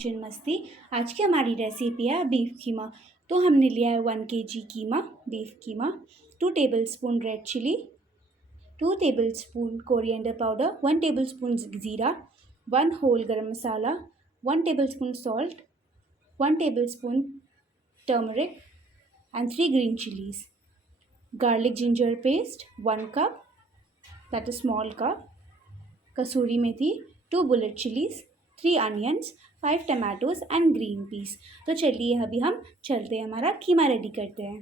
Kitchen मस्ती। आज की हमारी रेसिपी है बीफ कीमा। तो हमने लिया है 1 kg keema, beef keema, 2 tablespoon red chilli, 2 tablespoon coriander powder, 1 tablespoon ज़ीरा, 1 whole garam masala, 1 tablespoon salt, 1 tablespoon turmeric and 3 green chilies, garlic ginger paste 1 cup, that is small cup, kasuri methi 2 bullet chilies, 3 onions, 5 tomatoes and green peas। तो चलिए अभी हम चलते हैं, हमारा कीमा ready करते हैं।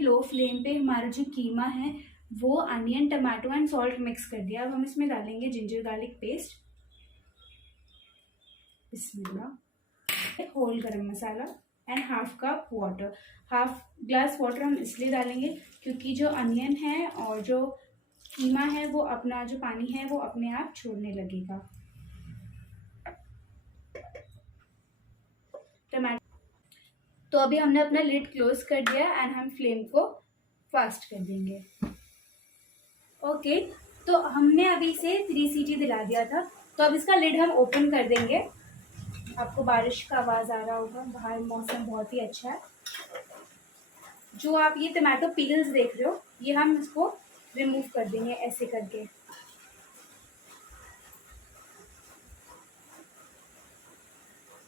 लो फ्लेम पे हमारा जो कीमा है वो onion, tomato and salt mix कर दिया। अब हम इसमें डालेंगे जिंजर गार्लिक पेस्ट, बिस्मिल्लाह, whole garam masala and half cup water. Half glass water हम इसलिए डालेंगे क्योंकि जो अनियन है और जो कीमा है वो अपना जो पानी है वो अपने आप छोड़ने लगेगा। टमाटो, तो अभी हमने अपना लिड क्लोज कर दिया एंड हम फ्लेम को फास्ट कर देंगे। ओके, तो हमने अभी इसे 3 सीटी दिला दिया था। तो अब इसका लिड हम ओपन कर देंगे। आपको बारिश का आवाज़ आ रहा होगा, बाहर मौसम बहुत ही अच्छा है। जो आप ये टमाटो पील्स देख रहे हो ये हम इसको रिमूव कर देंगे ऐसे करके।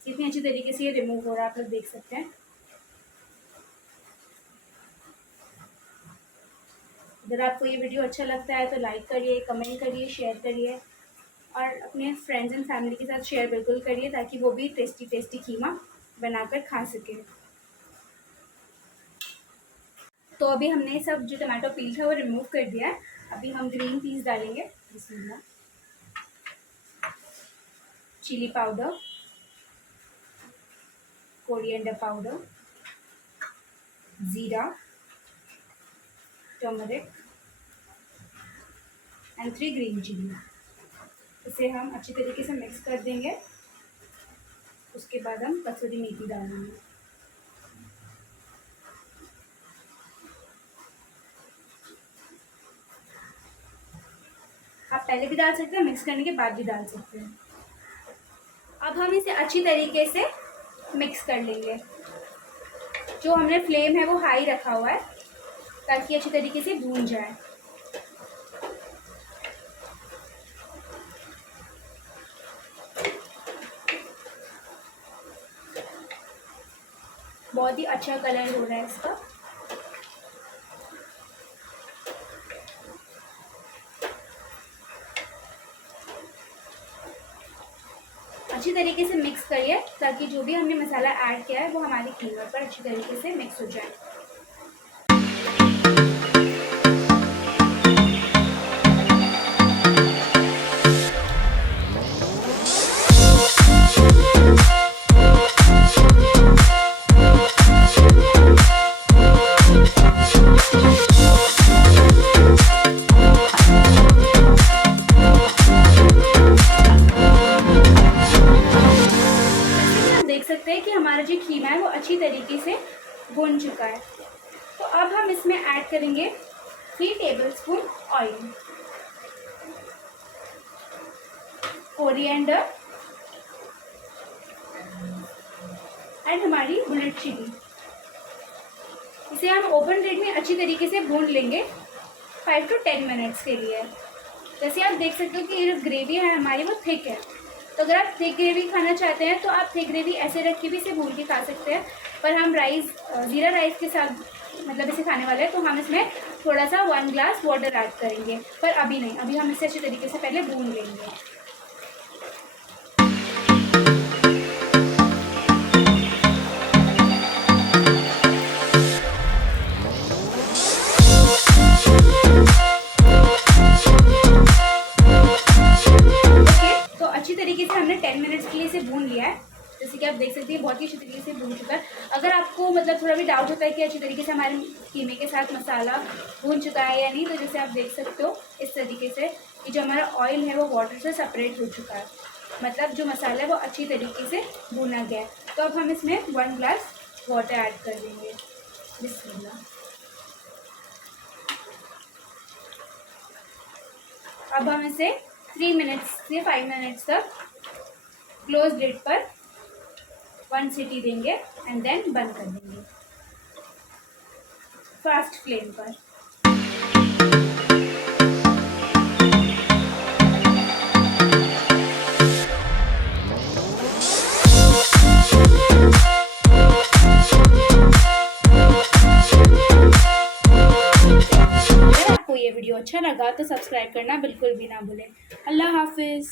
कितनी अच्छी तरीके से ये रिमूव हो रहा है, आप लोग देख सकते हैं। अगर आपको ये वीडियो अच्छा लगता है तो लाइक करिए, कमेंट करिए, शेयर करिए और अपने फ्रेंड्स एंड फैमिली के साथ शेयर बिल्कुल करिए ताकि वो भी टेस्टी टेस्टी कीमा बनाकर खा सके। तो अभी हमने सब जो टमाटो पील था वो रिमूव कर दिया है। अभी हम ग्रीन पीस डालेंगे, बिस्मिल्लाह, चिली पाउडर, कोरिएंडर पाउडर, ज़ीरा, टर्मरिक एंड 3 ग्रीन चिली। इसे हम अच्छी तरीके से मिक्स कर देंगे। उसके बाद हम कसूरी मेथी डालेंगे। आप पहले भी डाल सकते हैं, मिक्स करने के बाद भी डाल सकते हैं। अब हम इसे अच्छी तरीके से मिक्स कर लेंगे। जो हमने फ्लेम है वो हाई रखा हुआ है ताकि अच्छी तरीके से भून जाए। बहुत ही अच्छा कलर हो रहा है इसका। अच्छी तरीके से मिक्स करिए ताकि जो भी हमने मसाला ऐड किया है वो हमारे कीमा पर अच्छी तरीके से मिक्स हो जाए। देख सकते हैं कि हमारा जो कीमा है वो अच्छी तरीके से भुन चुका है। तो अब हम इसमें ऐड करेंगे 3 टेबलस्पून ऑयल, कोरिएंडर एंड हमारी बुलेट चिली। इसे हम ओपन लिड में अच्छी तरीके से भून लेंगे 5 to 10 मिनट्स के लिए। जैसे आप देख सकते हो कि ये जो ग्रेवी है हमारी वो थिक है। तो अगर आप थिक ग्रेवी खाना चाहते हैं तो आप थिक ग्रेवी ऐसे रख के भी इसे भून के खा सकते हैं। पर हम ज़ीरा राइस के साथ मतलब इसे खाने वाले हैं तो हम इसमें थोड़ा सा 1 ग्लास वाटर ऐड करेंगे, पर अभी नहीं, अभी हम इसे अच्छे तरीके से पहले भून लेंगे। तरीके से हमने 10 मिनट्स के लिए इसे भून लिया है। जैसे कि आप देख सकते हैं बहुत ही अच्छी तरीके से भून चुका है। अगर आपको मतलब थोड़ा भी डाउट होता है कि अच्छी तरीके से हमारे कीमे के साथ मसाला भून चुका है या नहीं, तो जैसे आप देख सकते हो इस तरीके से कि जो हमारा ऑयल है वो वाटर से सेपरेट हो चुका है। मतलब जो मसाला है वो अच्छी तरीके से भुना गया है। तो अब हम इसमें 1 ग्लास वाटर ऐड कर देंगे। बिस्मिल्लाह। अब हम इसे 3 मिनट्स से 5 मिनट्स तक क्लोज लिड पर 1 सीटी देंगे एंड देन बंद कर देंगे फास्ट फ्लेम पर। अगर आपको ये वीडियो अच्छा लगा तो सब्सक्राइब करना बिल्कुल भी ना भूलें। अल्लाह हाफिज़।